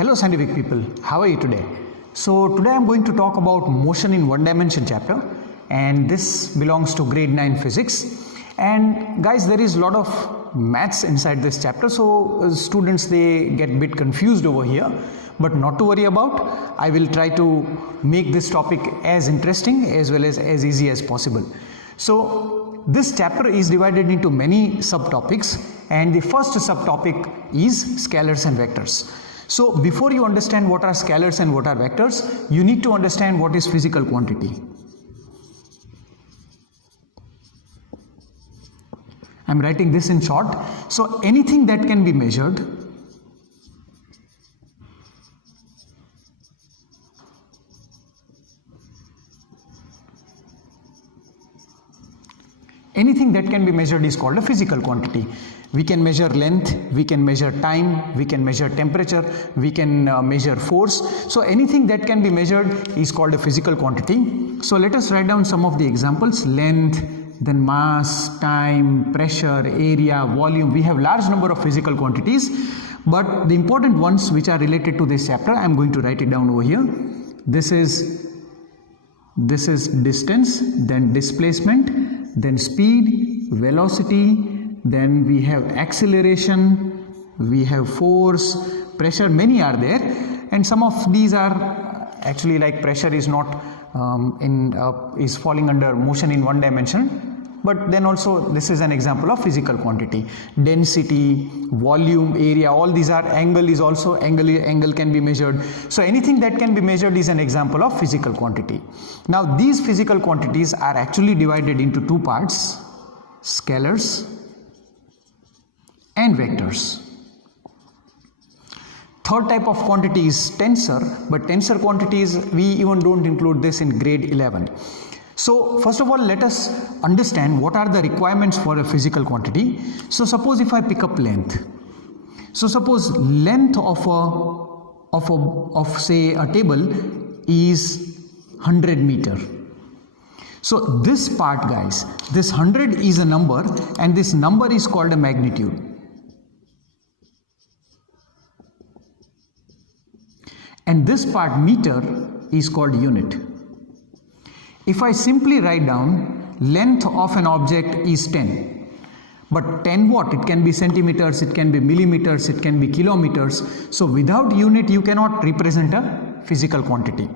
Hello scientific people, how are you today? So today I am going to talk about motion in one dimension chapter, and this belongs to grade 9 physics. And guys, there is a lot of maths inside this chapter, so students they get a bit confused over here, but not to worry about. I will try to make this topic as interesting as well as easy as possible. So this chapter is divided into many subtopics, and the first subtopic is scalars and vectors. So before you understand what are scalars and what are vectors, you need to understand what is physical quantity. I am writing this in short. So anything that can be measured, is called a physical quantity. We can measure length, we can measure time, we can measure temperature, we can measure force. So anything that can be measured is called a physical quantity. So let us write down some of the examples: length, then mass, time, pressure, area, volume. We have large number of physical quantities, but the important ones which are related to this chapter, I am going to write it down over here. This is distance, then displacement, then speed, velocity, then we have acceleration, we have force, pressure. Many are there, and some of these are actually, like pressure is not is falling under motion in one dimension, but then also this is an example of physical quantity. Density, volume, area, all these are. Angle is also angle can be measured. So anything that can be measured is an example of physical quantity. Now these physical quantities are actually divided into two parts: scalars and vectors. Third type of quantity is tensor, but tensor quantities we even don't include this in grade 11. So first of all, let us understand what are the requirements for a physical quantity. So suppose if I pick up length. So suppose length of say a table is 100 meter. So this part, guys, this 100 is a number, and this number is called a magnitude. And this part, meter, is called unit. If I simply write down length of an object is 10, but 10 what? It can be centimeters, it can be millimeters, it can be kilometers. So without unit you cannot represent a physical quantity.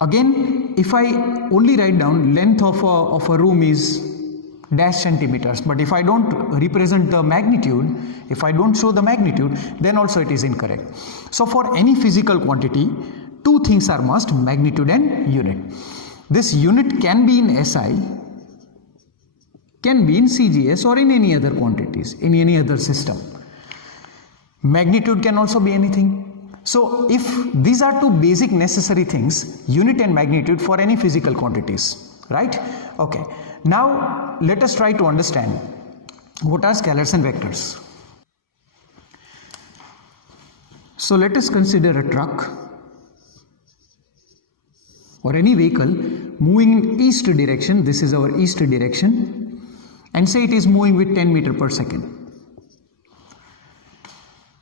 Again, if I only write down length of a room is dash centimeters, but if I don't represent the magnitude, if I don't show the magnitude, then also it is incorrect. So for any physical quantity, two things are must: magnitude and unit. This unit can be in SI, can be in CGS, or in any other quantities, in any other system. Magnitude can also be anything. So if these are two basic necessary things, unit and magnitude, for any physical quantities, right? Okay. Now let us try to understand what are scalars and vectors. So let us consider a truck or any vehicle moving in east direction. This is our east direction, and say it is moving with 10 meters per second.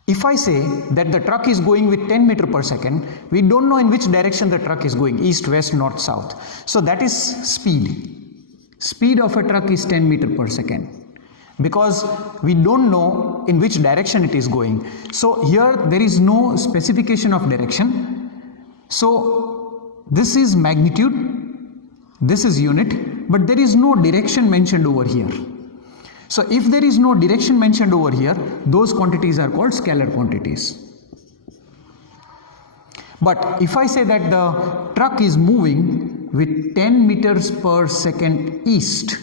If I say that the truck is going with 10 meters per second, we don't know in which direction the truck is going: east, west, north, south. So that is speed. Speed of a truck is 10 meters per second, because we don't know in which direction it is going. So here there is no specification of direction. So this is magnitude, this is unit, but there is no direction mentioned over here. So if there is no direction mentioned over here, those quantities are called scalar quantities. But if I say that the truck is moving with 10 meters per second east,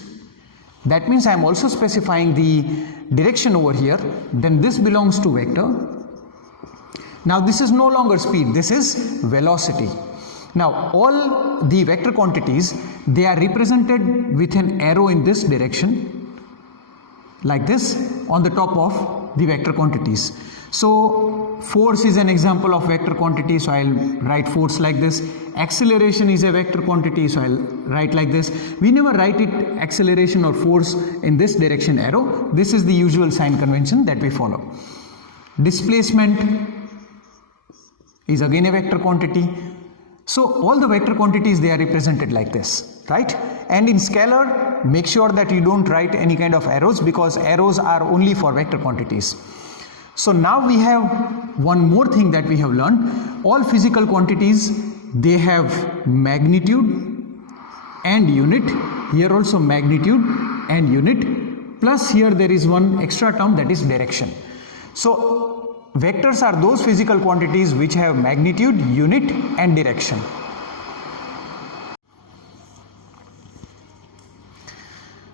that means I am also specifying the direction over here, then this belongs to vector. Now this is no longer speed, this is velocity. Now all the vector quantities, they are represented with an arrow in this direction, like this, on the top of the vector quantities. So force is an example of vector quantity, so I'll write force like this. Acceleration is a vector quantity, so I'll write like this. We never write it acceleration or force in this direction arrow. This is the usual sign convention that we follow. Displacement is again a vector quantity. So all the vector quantities, they are represented like this, right? And in scalar, make sure that you don't write any kind of arrows, because arrows are only for vector quantities. So now we have one more thing that we have learned. All physical quantities, they have magnitude and unit. Here also magnitude and unit. Plus here there is one extra term, that is direction. So vectors are those physical quantities which have magnitude, unit and direction.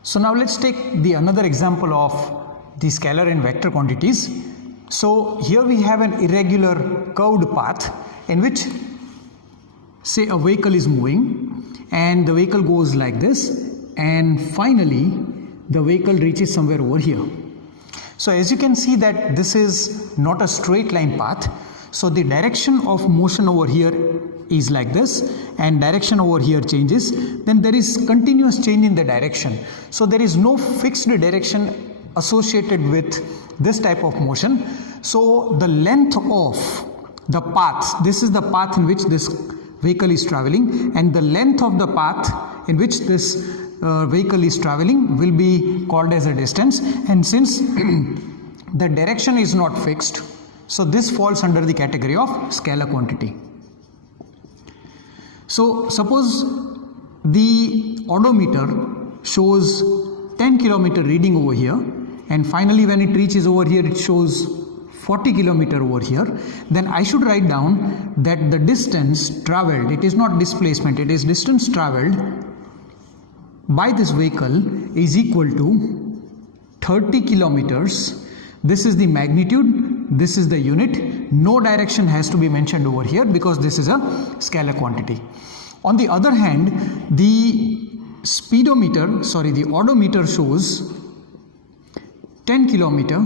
So now let's take another example of the scalar and vector quantities. So here we have an irregular curved path in which, say, a vehicle is moving and the vehicle goes like this, and finally the vehicle reaches somewhere over here. So as you can see that this is not a straight line path. So the direction of motion over here is like this, and direction over here changes. Then there is continuous change in the direction. So there is no fixed direction associated with this type of motion. So the length of the path, this is the path in which this vehicle is traveling, and the length of the path in which this vehicle is traveling will be called as a distance. And since the direction is not fixed, so this falls under the category of scalar quantity. So suppose the odometer shows 10 kilometer reading over here, and finally when it reaches over here it shows 40 kilometer over here. Then I should write down that the distance traveled, it is not displacement, it is distance traveled by this vehicle is equal to 30 kilometers. This is the magnitude, this is the unit. No direction has to be mentioned over here because this is a scalar quantity. On the other hand, the odometer shows 10 kilometer,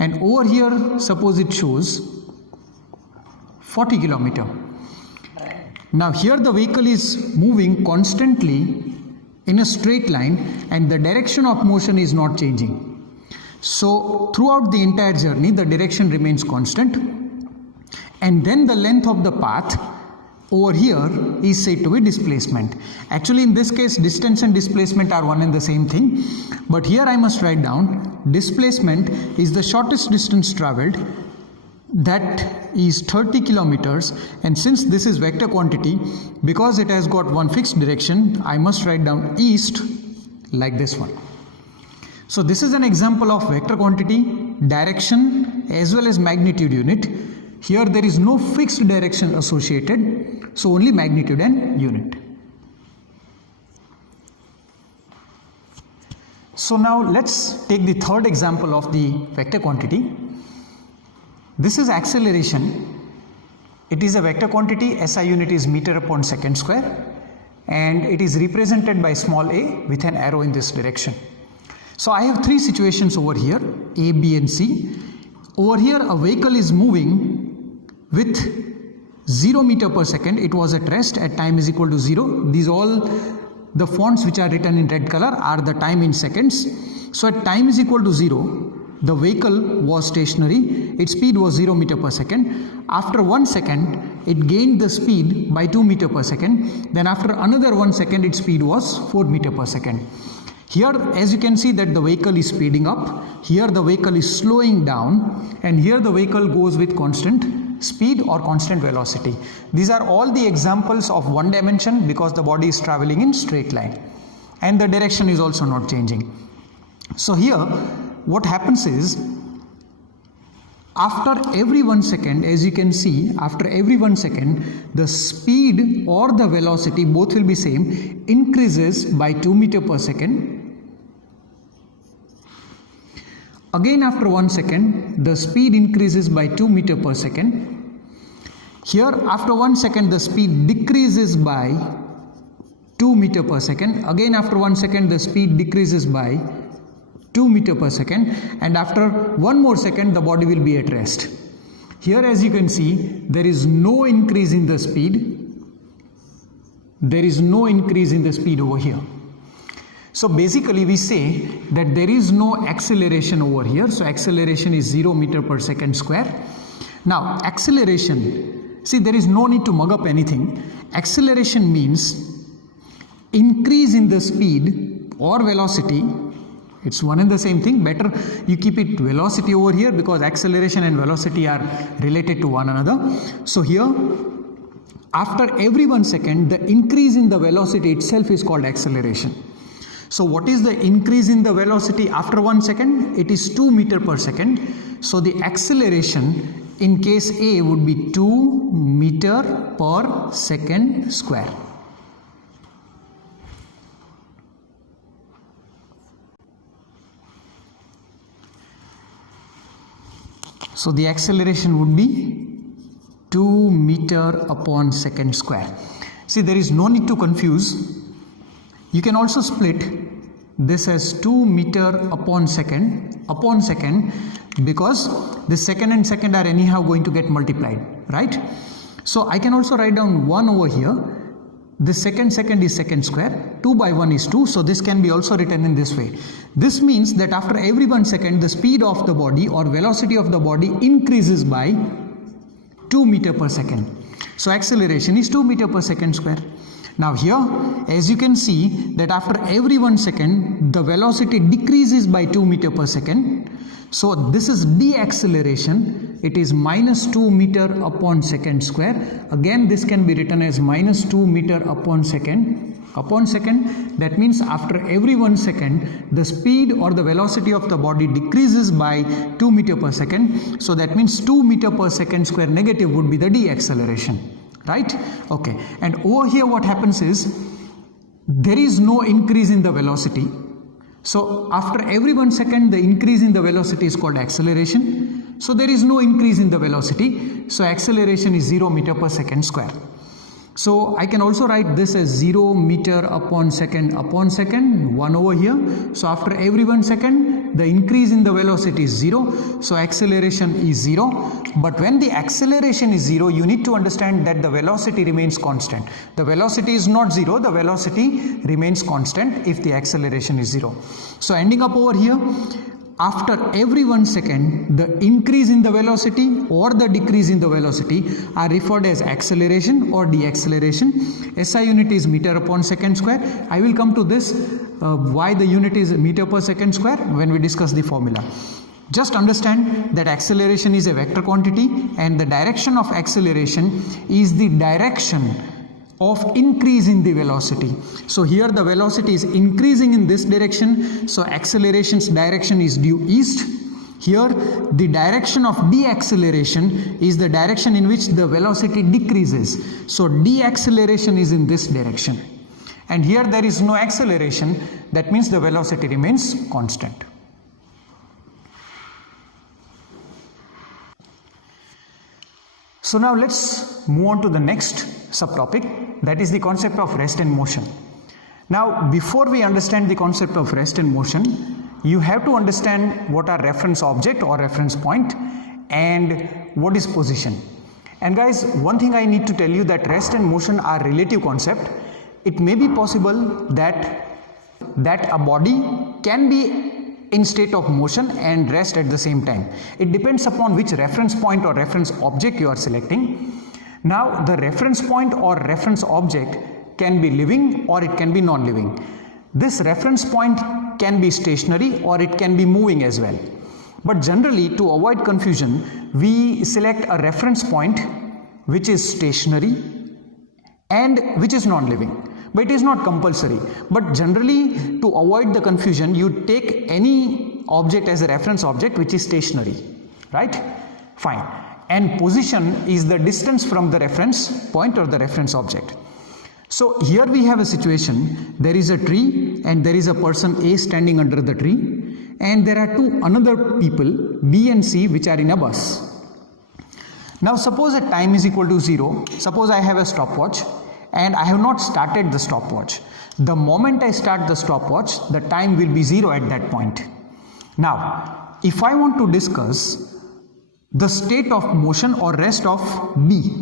and over here suppose it shows 40 kilometer. Now here the vehicle is moving constantly in a straight line and the direction of motion is not changing. So throughout the entire journey the direction remains constant, and then the length of the path over here is said to be displacement. Actually in this case distance and displacement are one and the same thing, but here I must write down displacement is the shortest distance traveled, that is 30 kilometers, and since this is vector quantity, because it has got one fixed direction, I must write down east like this one. So this is an example of vector quantity, direction as well as magnitude unit. Here there is no fixed direction associated, so only magnitude and unit. So now let's take the third example of the vector quantity. This is acceleration. It is a vector quantity. SI unit is meter upon second square, and it is represented by small a with an arrow in this direction. So I have three situations over here, A, B and C. Over here a vehicle is moving with 0 meter per second. It was at rest at time is equal to 0. These all the fonts which are written in red color are the time in seconds. So at time is equal to 0, the vehicle was stationary, its speed was 0 meter per second. After 1 second, it gained the speed by 2 meter per second. Then after another 1 second, its speed was 4 meter per second. Here as you can see that the vehicle is speeding up, here the vehicle is slowing down, and here the vehicle goes with constant speed or constant velocity. These are all the examples of one dimension because the body is traveling in straight line and the direction is also not changing. So here what happens is, after every 1 second, as you can see, after every 1 second the speed or the velocity, both will be same, increases by 2 meter per second. Again after 1 second the speed increases by 2 meter per second. Here after 1 second the speed decreases by 2 meter per second. Again after 1 second the speed decreases by 2 meter per second, and after 1 more second the body will be at rest. Here as you can see there is no increase in the speed. There is no increase in the speed over here. So basically we say that there is no acceleration over here. So acceleration is 0 meter per second square. Now acceleration, See, there is no need to mug up anything. Acceleration means increase in the speed or velocity. It's one and the same thing. Better you keep it velocity over here because acceleration and velocity are related to one another. So here, after every 1 second, the increase in the velocity itself is called acceleration. So what is the increase in the velocity after 1 second? It is 2 meter per second. So the acceleration in case A would be 2 meter per second square. So the acceleration would be 2 meter upon second square. See, there is no need to confuse. You can also split this as 2 meter upon second because the second and second are anyhow going to get multiplied, right? So I can also write down 1 over here. The second is second square. 2 by 1 is 2. So this can be also written in this way. This means that after every 1 second, the speed of the body or velocity of the body increases by 2 meter per second. So acceleration is 2 meter per second square. Now here, as you can see that after every 1 second, the velocity decreases by 2 meter per second. So this is deceleration. It is minus 2 meter upon second square. Again, this can be written as minus 2 meter upon second. That means after every 1 second, the speed or the velocity of the body decreases by 2 meter per second. So that means 2 meter per second square negative would be the deceleration. Right? Okay. And over here what happens is there is no increase in the velocity. So after every 1 second, the increase in the velocity is called acceleration. So there is no increase in the velocity. So acceleration is 0 meter per second square. So I can also write this as 0 meter upon second, 1 over here. So after every 1 second, the increase in the velocity is 0. So acceleration is 0. But when the acceleration is 0, you need to understand that the velocity remains constant. The velocity is not 0, the velocity remains constant if the acceleration is 0. So ending up over here, after every 1 second, the increase in the velocity or the decrease in the velocity are referred as acceleration or deceleration. SI unit is meter upon second square. I will come to this, why the unit is meter per second square when we discuss the formula. Just understand that acceleration is a vector quantity and the direction of acceleration is the direction of increase in the velocity. So here the velocity is increasing in this direction, so acceleration's direction is due east. Here the direction of deceleration is the direction in which the velocity decreases, so deceleration is in this direction. And here there is no acceleration, that means the velocity remains constant. So now let's move on to the next subtopic, that is the concept of rest and motion. Now before we understand the concept of rest and motion, you have to understand what are reference object or reference point and what is position. And guys, one thing I need to tell you that rest and motion are relative concept. It may be possible that a body can be in state of motion and rest at the same time. It depends upon which reference point or reference object you are selecting. Now the reference point or reference object can be living or it can be non-living. This reference point can be stationary or it can be moving as well. But generally, to avoid confusion, we select a reference point which is stationary and which is non-living. But it is not compulsory. But generally, to avoid the confusion, you take any object as a reference object which is stationary, right? Fine. And position is the distance from the reference point or the reference object. So here we have a situation, there is a tree and there is a person A standing under the tree, and there are two another people B and C which are in a bus. Now suppose at time is equal to 0, suppose I have a stopwatch and I have not started the stopwatch. The moment I start the stopwatch, the time will be 0 at that point. Now if I want to discuss the state of motion or rest of B,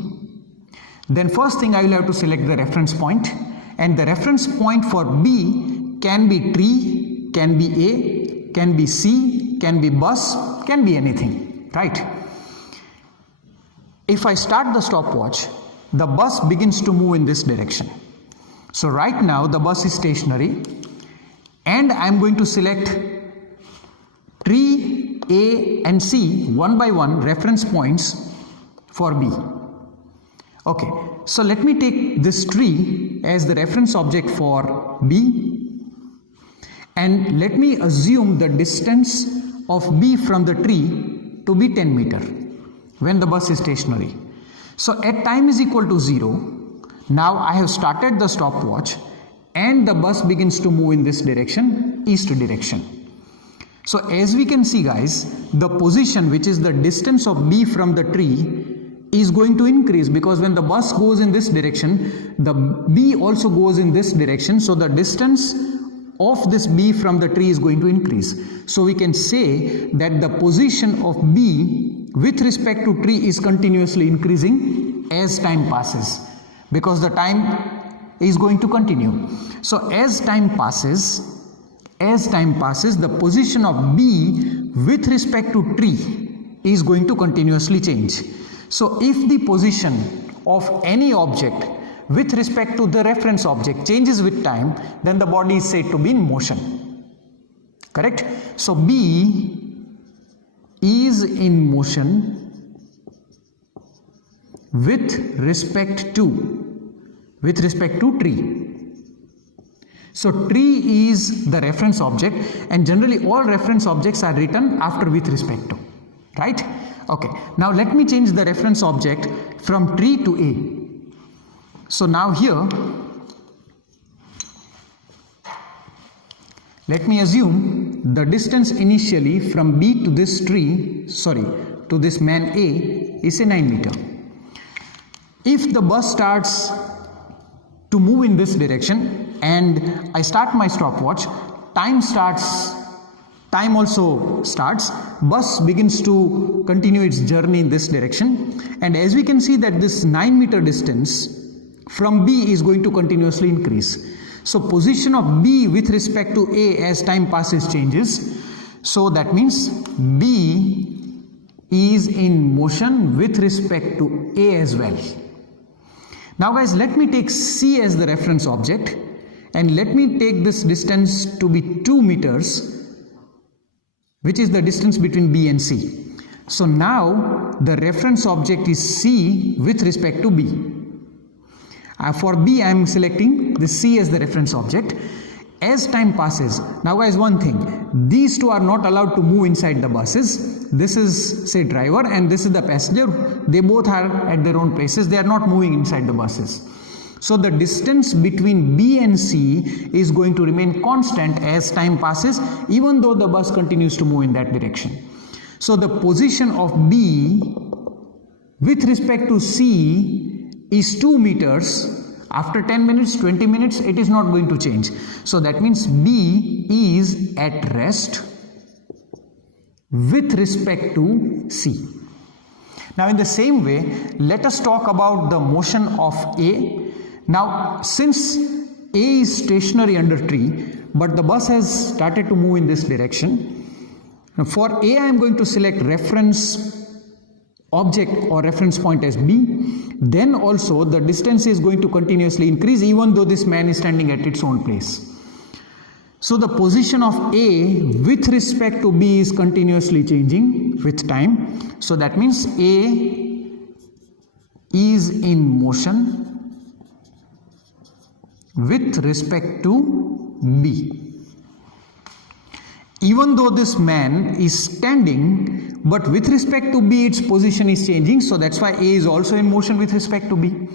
then first thing I will have to select the reference point, and the reference point for B can be tree, can be A, can be C, can be bus, can be anything, right? if I start the stopwatch, the bus begins to move in this direction. So right now the bus is stationary and I am going to select tree A and C one by one reference points for B. Okay, so let me take this tree as the reference object for B, and let me assume the distance of B from the tree to be 10 meter when the bus is stationary. So at time is equal to 0, now I have started the stopwatch and the bus begins to move in this direction, east direction. So as we can see guys, the position, which is the distance of B from the tree, is going to increase, because when the bus goes in this direction, the B also goes in this direction, so the distance of this B from the tree is going to increase. So we can say that the position of B with respect to tree is continuously increasing as time passes, because the time is going to continue. So as time passes, the position of B with respect to tree is going to continuously change. So if the position of any object with respect to the reference object changes with time, then the body is said to be in motion. Correct? So B is in motion with respect to tree. So tree is the reference object, and generally all reference objects are written after with respect to, right? Okay, now let me change the reference object from tree to A. So now here, let me assume the distance initially from B to this tree, to this man A is a 9 meter. If the bus starts to move in this direction and I start my stopwatch, time also starts, bus begins to continue its journey in this direction, and as we can see that this 9 meter distance from B is going to continuously increase. So position of B with respect to A as time passes changes. So that means B is in motion with respect to A as well. Now guys, let me take C as the reference object and let me take this distance to be 2 meters, which is the distance between B and C. So now the reference object is C with respect to B. For B I am selecting the C as the reference object. As time passes, now guys, one thing, these two are not allowed to move inside the buses. This is say driver and this is the passenger. They both are at their own places. They are not moving inside the buses. So the distance between B and C is going to remain constant as time passes, even though the bus continues to move in that direction. So the position of B with respect to C is 2 meters. After 10 minutes, 20 minutes, it is not going to change. So that means B is at rest with respect to C. Now in the same way, let us talk about the motion of A. Now since A is stationary under tree, but the bus has started to move in this direction, for A I am going to select reference object or reference point as B. Then also the distance is going to continuously increase even though this man is standing at its own place. So the position of A with respect to B is continuously changing with time. So that means A is in motion with respect to B. Even though this man is standing, but with respect to B its position is changing, so that's why A is also in motion with respect to B.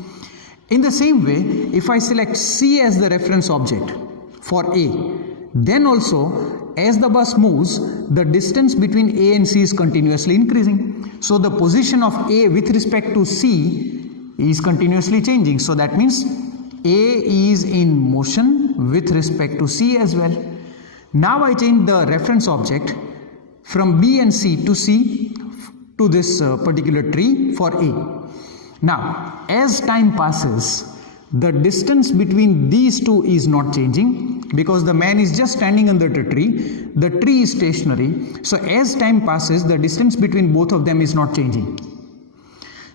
In the same way, if I select C as the reference object for A, then also as the bus moves, the distance between A and C is continuously increasing. So the position of A with respect to C is continuously changing. So that means A is in motion with respect to C as well. Now I change the reference object from B and C to this particular tree for A. Now as time passes, the distance between these two is not changing because the man is just standing under the tree. The tree is stationary. So as time passes, the distance between both of them is not changing.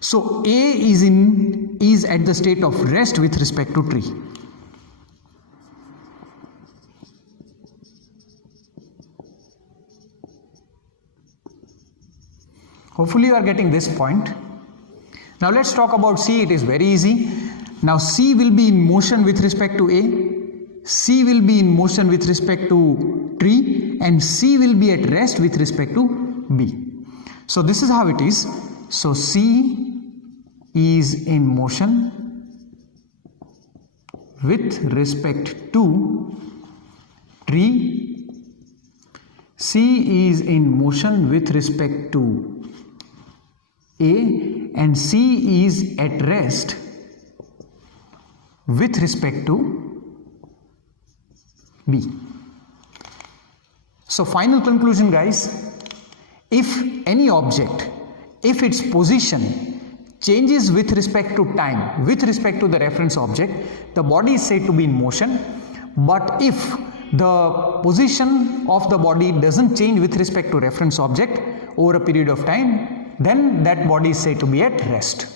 So A is at the state of rest with respect to tree. Hopefully you are getting this point. Now let's talk about C. It is very easy. Now C will be in motion with respect to A, C will be in motion with respect to tree, and C will be at rest with respect to B. So this is how it is. So C is in motion with respect to tree, C is in motion with respect to A, and C is at rest with respect to B. So final conclusion, guys, if any object, if its position changes with respect to time, with respect to the reference object, the body is said to be in motion. But if the position of the body doesn't change with respect to reference object over a period of time, then that body is said to be at rest.